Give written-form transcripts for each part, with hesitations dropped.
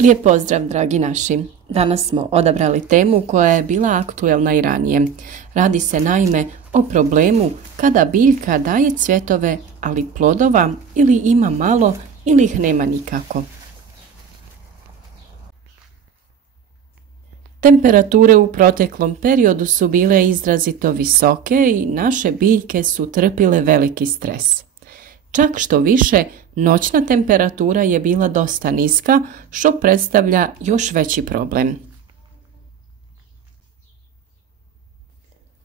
Lijep pozdrav, dragi naši. Danas smo odabrali temu koja je bila aktuelna i ranije. Radi se naime o problemu kada biljka daje cvjetove, ali plodova ili ima malo ili ih nema nikako. Temperature u proteklom periodu su bile izrazito visoke i naše biljke su trpile veliki stres. Čak što više, noćna temperatura je bila dosta niska, što predstavlja još veći problem.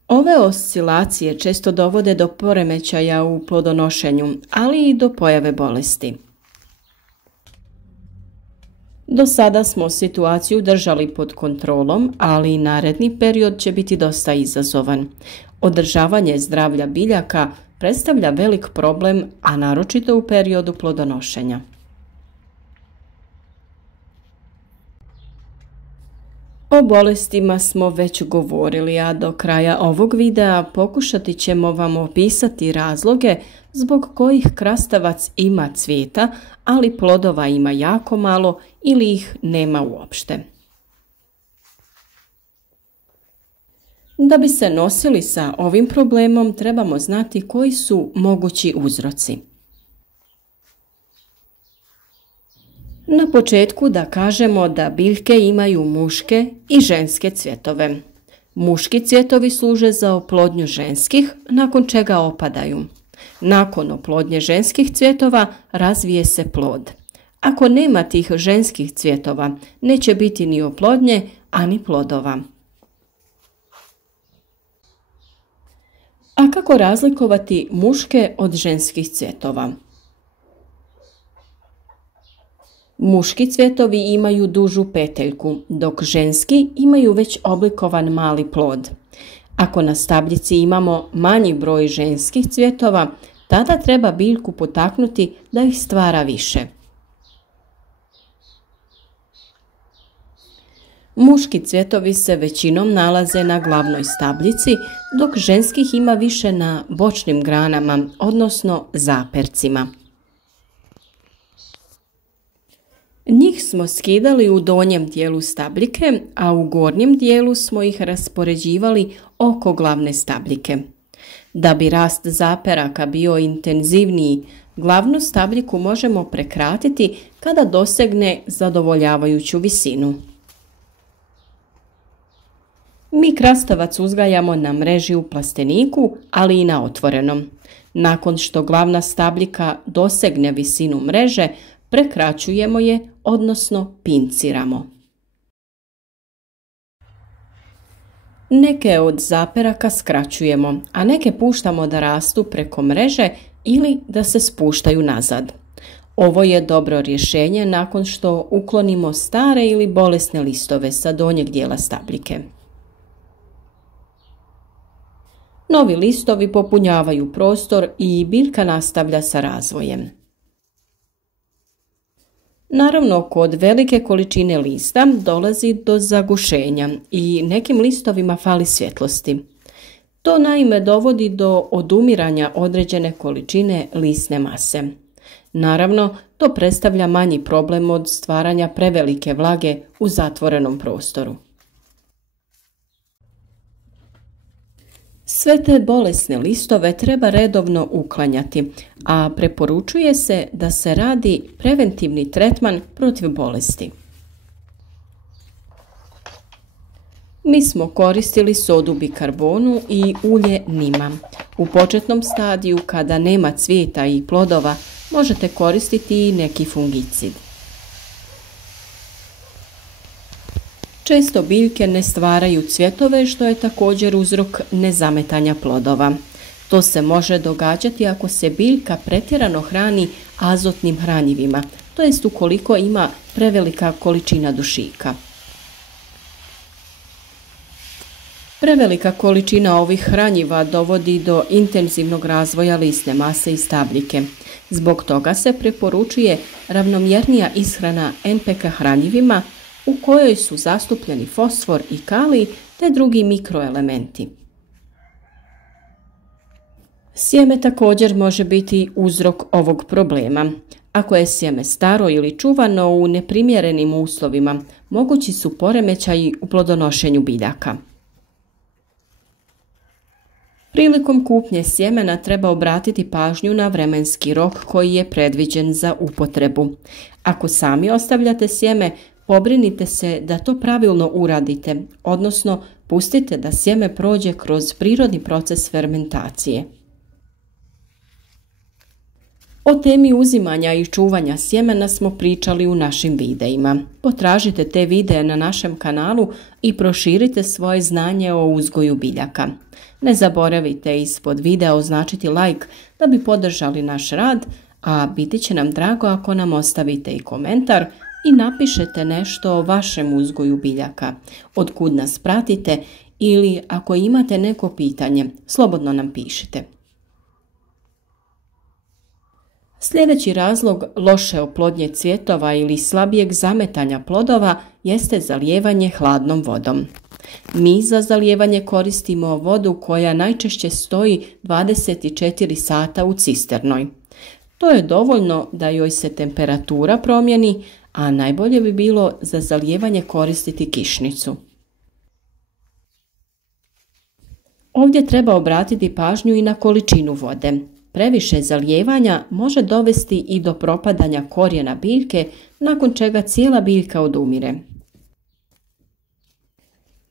Ove oscilacije često dovode do poremećaja u plodonošenju, ali i do pojave bolesti. Do sada smo situaciju držali pod kontrolom, ali i naredni period će biti dosta izazovan. Održavanje zdravlja biljaka predstavlja velik problem, a naročito u periodu plodonošenja. O bolestima smo već govorili, a do kraja ovog videa pokušati ćemo vam opisati razloge zbog kojih krastavac ima cvijeta, ali plodova ima jako malo ili ih nema uopšte. Da bi se nosili sa ovim problemom, trebamo znati koji su mogući uzroci. Na početku da kažemo da biljke imaju muške i ženske cvjetove. Muški cvjetovi služe za oplodnju ženskih, nakon čega opadaju. Nakon oplodnje ženskih cvjetova razvije se plod. Ako nema tih ženskih cvjetova, neće biti ni oplodnje, a ni plodova. A kako razlikovati muške od ženskih cvjetova? Muški cvjetovi imaju dužu peteljku, dok ženski imaju već oblikovan mali plod. Ako na stabljici imamo manji broj ženskih cvjetova, tada treba biljku potaknuti da ih stvara više. Muški cvjetovi se većinom nalaze na glavnoj stabljici, dok ženskih ima više na bočnim granama, odnosno zapercima. Njih smo skidali u donjem dijelu stabljike, a u gornjem dijelu smo ih raspoređivali oko glavne stabljike. Da bi rast zaperaka bio intenzivniji, glavnu stabljiku možemo prekratiti kada dosegne zadovoljavajuću visinu. Mi krastavac uzgajamo na mreži u plasteniku, ali i na otvorenom. Nakon što glavna stabljika dosegne visinu mreže, prekraćujemo je, odnosno pinciramo. Neke od zaperaka skraćujemo, a neke puštamo da rastu preko mreže ili da se spuštaju nazad. Ovo je dobro rješenje nakon što uklonimo stare ili bolesne listove sa donjeg dijela stabljike. Novi listovi popunjavaju prostor i biljka nastavlja sa razvojem. Naravno, kod velike količine lista dolazi do zagušenja i nekim listovima fali svjetlosti. To naime dovodi do odumiranja određene količine lisne mase. Naravno, to predstavlja manji problem od stvaranja prevelike vlage u zatvorenom prostoru. Sve te bolesne listove treba redovno uklanjati, a preporučuje se da se radi preventivni tretman protiv bolesti. Mi smo koristili sodu bikarbonu i ulje nima. U početnom stadiju, kada nema cvijeta i plodova, možete koristiti i neki fungicid. Često biljke ne stvaraju cvjetove, što je također uzrok nezametanja plodova. To se može događati ako se biljka pretjerano hrani azotnim hranjivima, to jest ukoliko ima prevelika količina dušika. Prevelika količina ovih hranjiva dovodi do intenzivnog razvoja lisne mase i stabljike. Zbog toga se preporučuje ravnomjernija ishrana NPK hranjivima, u kojoj su zastupljeni fosfor i kalij te drugi mikroelementi. Sjeme također može biti uzrok ovog problema. Ako je sjeme staro ili čuvano u neprimjerenim uslovima, mogući su poremećaji u plodonošenju biljaka. Prilikom kupnje sjemena treba obratiti pažnju na vremenski rok koji je predviđen za upotrebu. Ako sami ostavljate sjeme, pobrinite se da to pravilno uradite, odnosno pustite da sjeme prođe kroz prirodni proces fermentacije. O temi uzimanja i čuvanja sjemena smo pričali u našim videima. Potražite te videe na našem kanalu i proširite svoje znanje o uzgoju biljaka. Ne zaboravite ispod videa označiti like da bi podržali naš rad, a biti će nam drago ako nam ostavite i komentar i napišete nešto o vašem uzgoju biljaka, od kud nas pratite ili ako imate neko pitanje, slobodno nam pišite. Sljedeći razlog loše oplodnje cvjetova ili slabijeg zametanja plodova jeste zalijevanje hladnom vodom. Mi za zalijevanje koristimo vodu koja najčešće stoji 24 sata u cisternoj. To je dovoljno da joj se temperatura promijeni, a najbolje bi bilo za zalijevanje koristiti kišnicu. Ovdje treba obratiti pažnju i na količinu vode. Previše zalijevanja može dovesti i do propadanja korijena biljke, nakon čega cijela biljka odumire.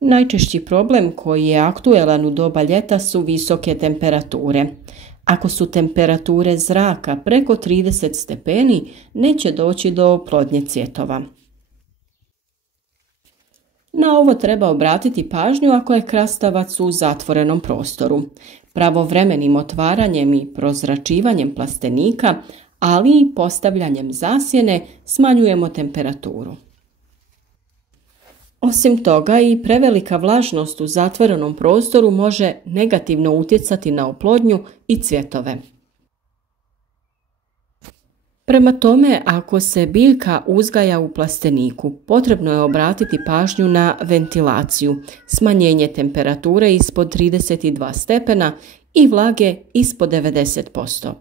Najčešći problem koji je aktuelan u doba ljeta su visoke temperature. Ako su temperature zraka preko 30 stepeni, neće doći do oplodnje cvjetova. Na ovo treba obratiti pažnju ako je krastavac u zatvorenom prostoru. Pravovremenim otvaranjem i prozračivanjem plastenika, ali i postavljanjem zasjene smanjujemo temperaturu. Osim toga, i prevelika vlažnost u zatvorenom prostoru može negativno utjecati na oplodnju i cvjetove. Prema tome, ako se biljka uzgaja u plasteniku, potrebno je obratiti pažnju na ventilaciju, smanjenje temperature ispod 32 stepena i vlage ispod 90%.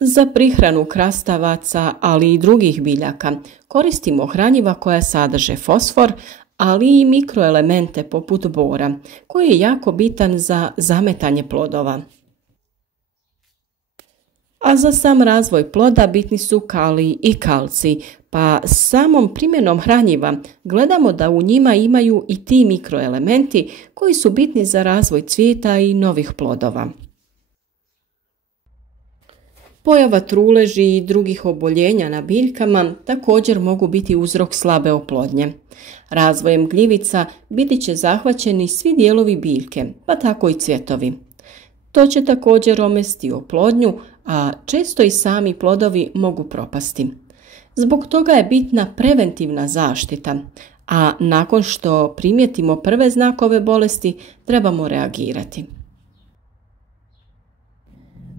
Za prihranu krastavaca, ali i drugih biljaka, koristimo hranjiva koja sadrže fosfor, ali i mikroelemente poput bora, koji je jako bitan za zametanje plodova. A za sam razvoj ploda bitni su kalij i kalcij, pa samom primjenom hranjiva gledamo da u njima imaju i ti mikroelementi koji su bitni za razvoj cvijeta i novih plodova. Pojava truleži i drugih oboljenja na biljkama također mogu biti uzrok slabe oplodnje. Razvojem gljivica biti će zahvaćeni svi dijelovi biljke, pa tako i cvjetovi. To će također omesti oplodnju, a često i sami plodovi mogu propasti. Zbog toga je bitna preventivna zaštita, a nakon što primijetimo prve znakove bolesti, trebamo reagirati.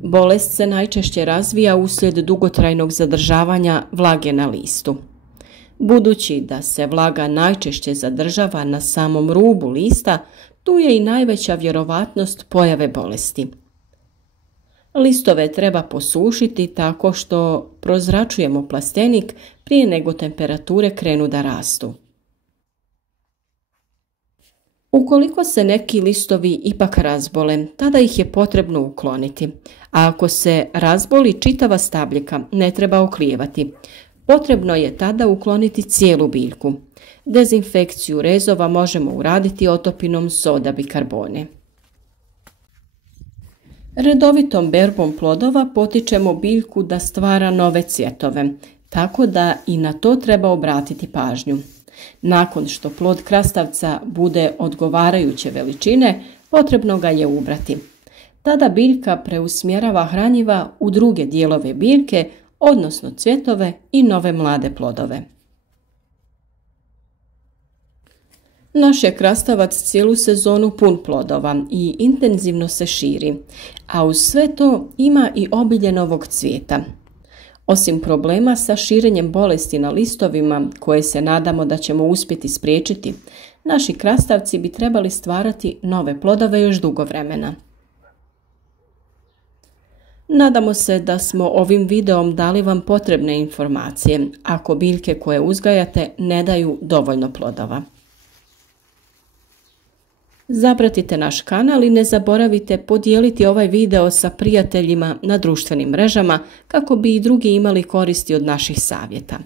Bolest se najčešće razvija uslijed dugotrajnog zadržavanja vlage na listu. Budući da se vlaga najčešće zadržava na samom rubu lista, tu je i najveća vjerovatnost pojave bolesti. Listove treba posušiti tako što prozračujemo plastenik prije nego temperature krenu da rastu. Ukoliko se neki listovi ipak razbole, tada ih je potrebno ukloniti. A ako se razboli čitava stabljika, ne treba oklijevati. Potrebno je tada ukloniti cijelu biljku. Dezinfekciju rezova možemo uraditi otopinom soda bikarbone. Redovitom berbom plodova potičemo biljku da stvara nove cvjetove, tako da i na to treba obratiti pažnju. Nakon što plod krastavca bude odgovarajuće veličine, potrebno ga je ubrati. Tada biljka preusmjerava hranjiva u druge dijelove biljke, odnosno cvjetove i nove mlade plodove. Naš je krastavac cijelu sezonu pun plodova i intenzivno se širi, a uz sve to ima i obilje novog cvijeta. Osim problema sa širenjem bolesti na listovima, koje se nadamo da ćemo uspjeti spriječiti, naši krastavci bi trebali stvarati nove plodove još dugo vremena. Nadamo se da smo ovim videom dali vam potrebne informacije ako biljke koje uzgajate ne daju dovoljno plodova. Zapratite naš kanal i ne zaboravite podijeliti ovaj video sa prijateljima na društvenim mrežama kako bi i drugi imali koristi od naših savjeta.